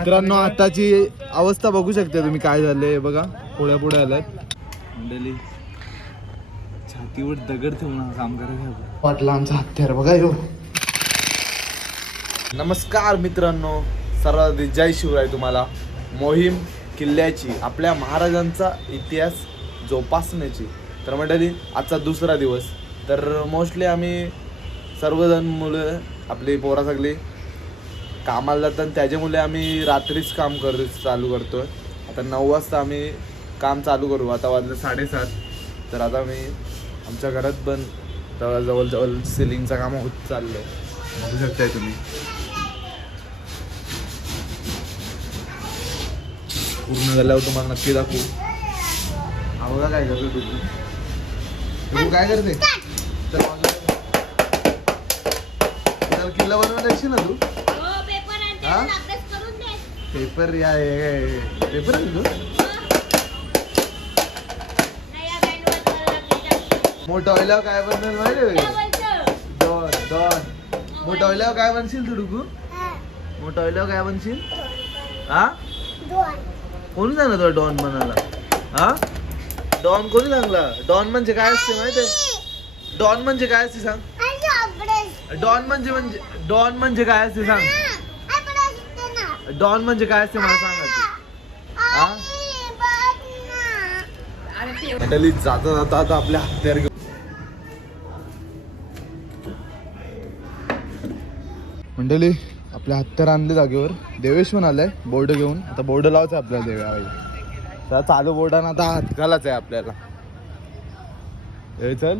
मित्रांनो आताची अवस्था बघू शकता तुम्ही काय झालंय. बघा पुढे पुढे आलात मंडळी छातीवर दगड ठेवून काम करायचं पाटला आमचा हत्यार बघा यो. नमस्कार मित्रांनो सर्वात जय शिवराय तुम्हाला. मोहीम किल्ल्याची आपल्या महाराजांचा इतिहास जोपासण्याची. तर मंडळी आजचा दुसरा दिवस. तर मोस्टली आम्ही सर्वजण मुलं आपली पोरा सगळी कामाला जातात आणि त्याच्यामुळे आम्ही रात्रीच काम कर चालू करतोय. आता नऊ वाजता आम्ही काम चालू करू. आता वाजले साडेसात. तर आता मी आमच्या घरात पण तर जवळजवळ सिलिंगचं काम होत चाललंय. बघू शकताय तुम्ही. पूर्ण झाल्यावर तुम्हाला नक्की दाखवू. आवडा काय करतो तू. तू काय करते. चल. किल्ला बनवायला येशील ना तू? हो? पेपर या पेपर तू मोठं व्हायला काय बनणार माहिती दोन दोन मोठं व्हायला काय बनशील तू डुकू? मोठं व्हायला काय बनशील? हा? कोणी सांगलं तुला डॉन बनायला? हा? डॉन कोणी सांगला? डॉन म्हणजे काय असते माहिती आहे? डॉन म्हणजे काय असते सांग? डॉन म्हणजे म्हणजे डॉन म्हणजे काय असते सांग? डॉन म्हणजे काय असते मला सांग. हा? मंडळी जाता जाता आता आपल्या हत्यार घेऊन. मंडळी आपल्या हत्यार आणले जागेवर देवेश पण आलाय बोर्ड घेऊन. आता बोर्ड लावायचं आहे आपल्याला देव्या चालू बोर्डानं आता हात घालायचं आहे आपल्याला. चल.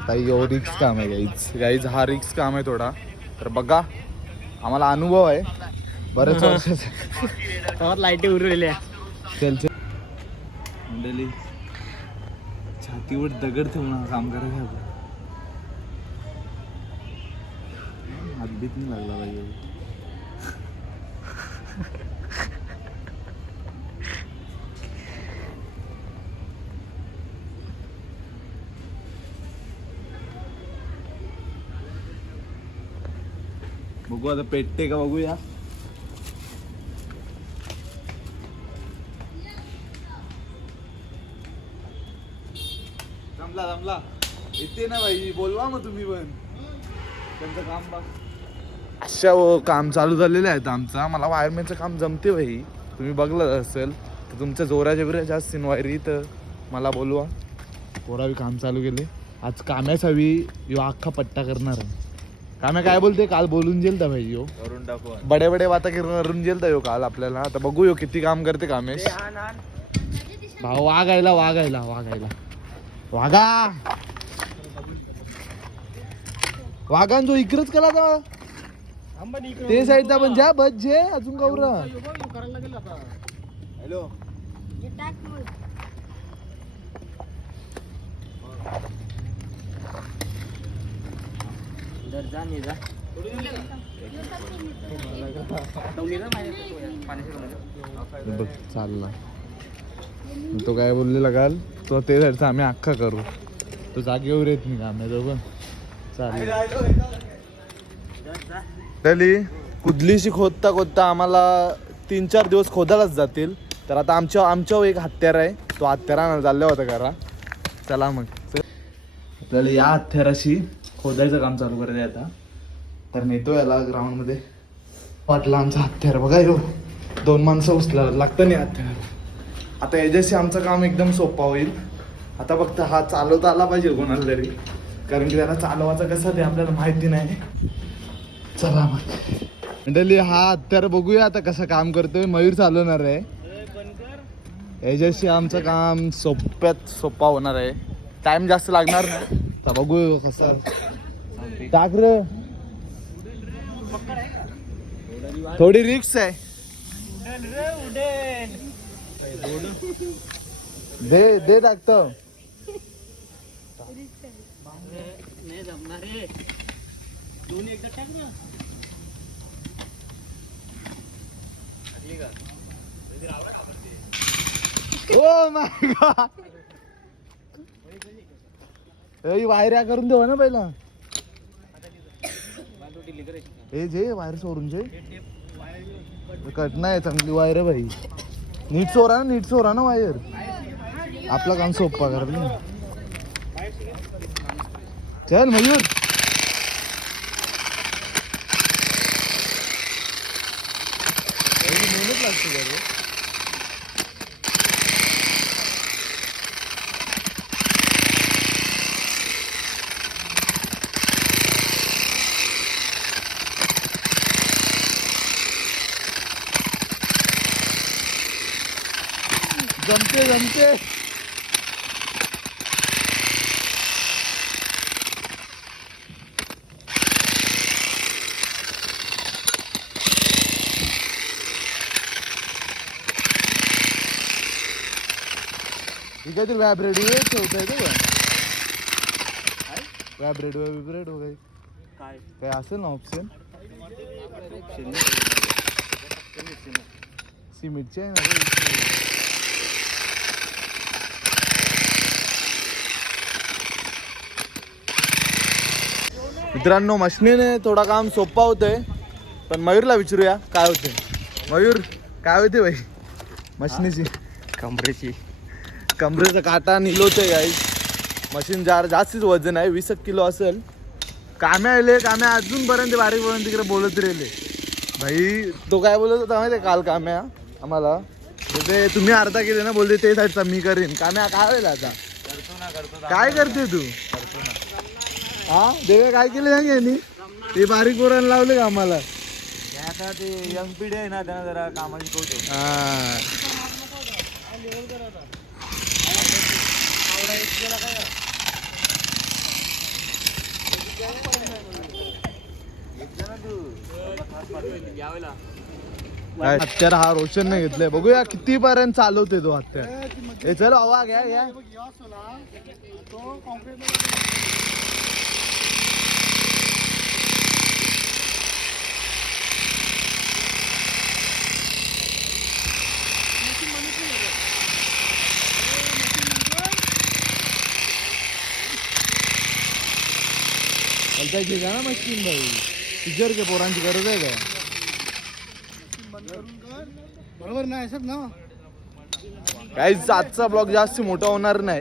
आता यो रिक्स काम आहे गाईच गाईज हा रिक्स काम आहे थोडा. तर बघा आम्हाला अनुभव आहे. बरेच वर्षाचा लाईटी उरलेल्या चल चल मंडळी छातीवर दगड ठेवून काम करायचं हातबीत नाही लागला पाहिजे बघू आता पेटते का बघूया. जमला जमला येते ना भाई बोलवा मग तुम्ही पण. त्यांचं काम बघ. अशा हो काम चालू झालेलं आहे आमचा. मला वायरमॅनचं काम जमते भाई तुम्ही बघलं असेल तर तुमच्या जोराच्या बिराच्या असतील वायरी तर मला बोलवा. पोरावी काम चालू केले. आज कामाच हवी यो अख्खा पट्टा करणार आहे. काम्या काय बोलते? काल बोलून जेल भाई यो. करून टाकू बडे बडे वाता करून जेल यो काल आपल्याला. आता बघू यो किती काम करते कामेश. भाऊ वागायला वागायला वागायला. वागा. वागान जो इकडेच केला का ते साईडचा पण ज्या बस जे अजून गौरा हॅलो. बघ चालला तो काय बोललेला काल? तो ते साईडचा आम्ही अख्खा करू. तो जागेवर येत नाही आम्ही दोघं? चालेल. कुदलीशी खोदता खोदता आम्हाला तीन चार दिवस खोदायलाच जातील. तर आता आमच्या आमच्या एक हत्यार आहे. तो हत्यारा चालला होता करा चला मग. आपल्याला या हत्याराशी खोदायचं काम चालू करायचं आहे आता. तर नेतो याला ग्राउंडमध्ये. पाटला आमचा हत्यार. बघा यो दोन माणसं उचला लागतं नाही हत्यार. आता याच्याशी आमचं काम एकदम सोपा होईल. आता फक्त हा चालवता आला पाहिजे कोणाला तरी. कारण की त्याला चालवायचं कसं ते आपल्याला माहिती नाही. चला मग. मंडळी हा हत्यार बघूया आता कसं काम करतोय. मयूर चालवणार आहे. याच्याशी आमचं काम सोप्यात सोपा होणार आहे. टाइम जास्त लागणार नाही. बघू कसं टाक रे थोडी रिक्स आहे. दे दे टाकत ओ माय गॉड वायऱ्या करून देऊ ना पहिला. हे जे वायर सोडून जे. कट नाही चांगली वायर भाई नीट सोरा ना नीट सोरा ना वायर. आपलं काम सोपा कर चल मयूर. जमते जमते ही काहीतरी व्हॅब्रेड ठेवता येतो का व्हॅब्रेड व्हॅब्रेड वगैरे काय काय असेल ना ऑप्शन सिमेंटचे आहे ना मित्रांनो मशनीने थोडा काम सोपा होतंय पण मयूरला विचारूया काय होते? मयूर काय होते भाई? मशनीची. कमरेची. कमरेचा काटा निलोच आहे गाई मशीन जार जास्तीच वजन आहे वीस एक किलो असेल. काम्या आले काम्या अजूनपर्यंत बारीक पर्यंत तिकडे बोलत राहिले. भाई तो काय बोलत होता माहिती आहे काल काम्या? आम्हाला. बोलते तुम्ही अर्धा केले ना बोलते ते साईडचा मी करीन. काम्या काय होईल आता? काय करते तू? हा देवे काय केले सांग यांनी? ते बारीक पोरांना लावले का आम्हाला? आता ते यंग पिढी आहे ना त्यांना जरा कामाची हा. काय हत्यार हा रोशनने घेतलाय. बघूया किती पर्यंत चालवते तो हत्यार हे चल हवा घ्या घ्या. चालतायची का ना मशीन भाई टीचर के पोरांची गरज आहे का बरोबर नाही सर ना. काहीच आजचा ब्लॉग जास्त मोठा होणार नाही.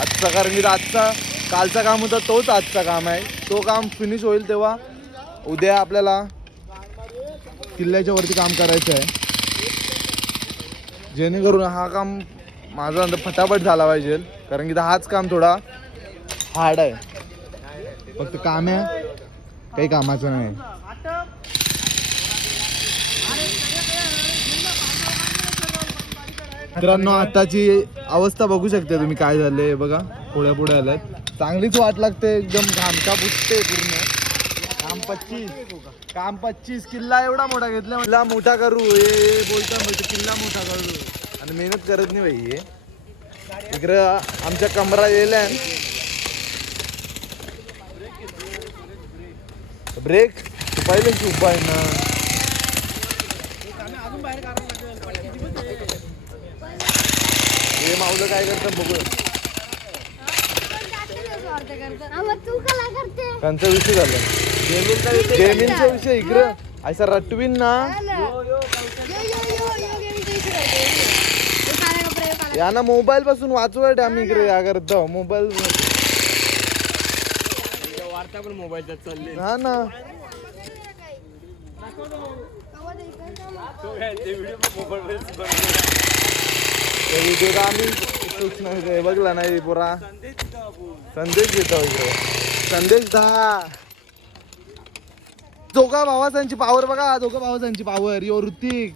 आजचा कारण की आजचा कालचा काम होता तोच आजचा काम आहे. तो काम फिनिश होईल तेव्हा उद्या आपल्याला किल्ल्याच्या वरती काम करायचं आहे. जेणेकरून हा काम माझा फटाफट झाला पाहिजे कारण की हाच काम थोडा हार्ड आहे. फक्त काम आहे काही कामाचं नाही. मित्रांनो आताची अवस्था बघू शकता तुम्ही काय झाले बघा पुढे पुढे आल्यात चांगलीच वाट लागते एकदम घामका फुटते पूर्ण. काम पच्चीस. काम पच्चीस. किल्ला एवढा मोठा घेतला म्हणजे. किल्ला मोठा करू. हे बोलता बोलतो किल्ला मोठा करू. आणि मेहनत करत नाही भाई हे. इकडं आमच्या कमरा येल्या ब्रेक तू पहिले की उभा आहे ना? हे माऊलं काय करतात बघू करते? त्यांचा विषय झाला. गेमिंगचा विषय इकडं. असा रटवीन ना? यांना मोबाईल पासून वाचवायला आम्ही इकडे या करत. मोबाईल वार्ता पण चालले. हा ना. व्हिडिओ आम्ही सूचना हे बघला नाही पुरा. संदेश देतो संदेश दहा. दोघा भावासांची पावर बघा दोघा भावासांची पावर यो ऋतिक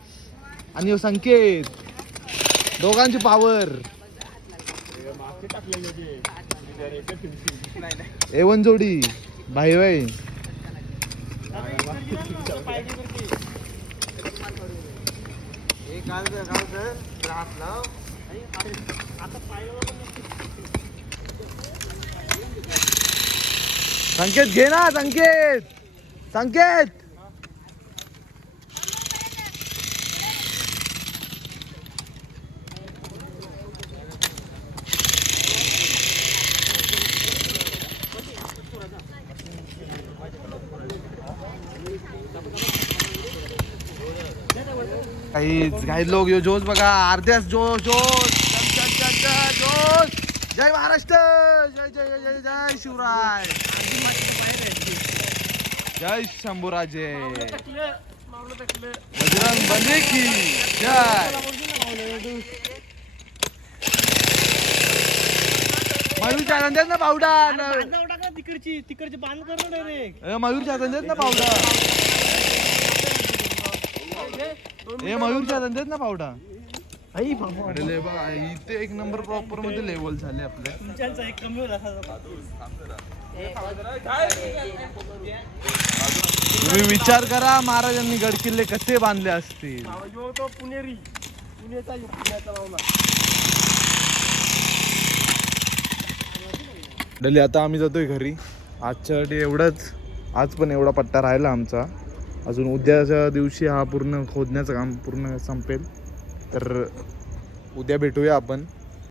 आणि यो संकेत. दोघांची पावर एवन जोडी. भाई भाई. संकेत घे ना संकेत. संकेत. काही काही लोक यो जोश बघा अर्ध्याच जोश जोश. चल, चल, चल, चल, जोश. जय महाराष्ट्र. जय जय जय जय जय शिवराय. जय शंभूराजे. बजरंग बली की जय. मयूरच्या धंद्यात ना पावडा. तिकडची? तिकडची बांध कर डायरेक्ट मयूरच्या धंद्यात ना पावडा. ए मयूरच्या धंद्यात ना पावडा. आई बाबा. अरे बा, इथे एक नंबर प्रॉपरमध्ये लेवल झाले आपले. तुमच्यांचा एक कमी होता तुम्ही विचार करा महाराजांनी गड किल्ले कसे बांधले असतील. तो पुणेरी. डली आता आम्ही जातोय घरी. आजच्यासाठी एवढंच. आज पण एवढा पट्टा राहिला आमचा. अजून उद्याच्या दिवशी हा पूर्ण खोदण्याचं काम पूर्ण संपेल. तर उद्या भेटूया आपण.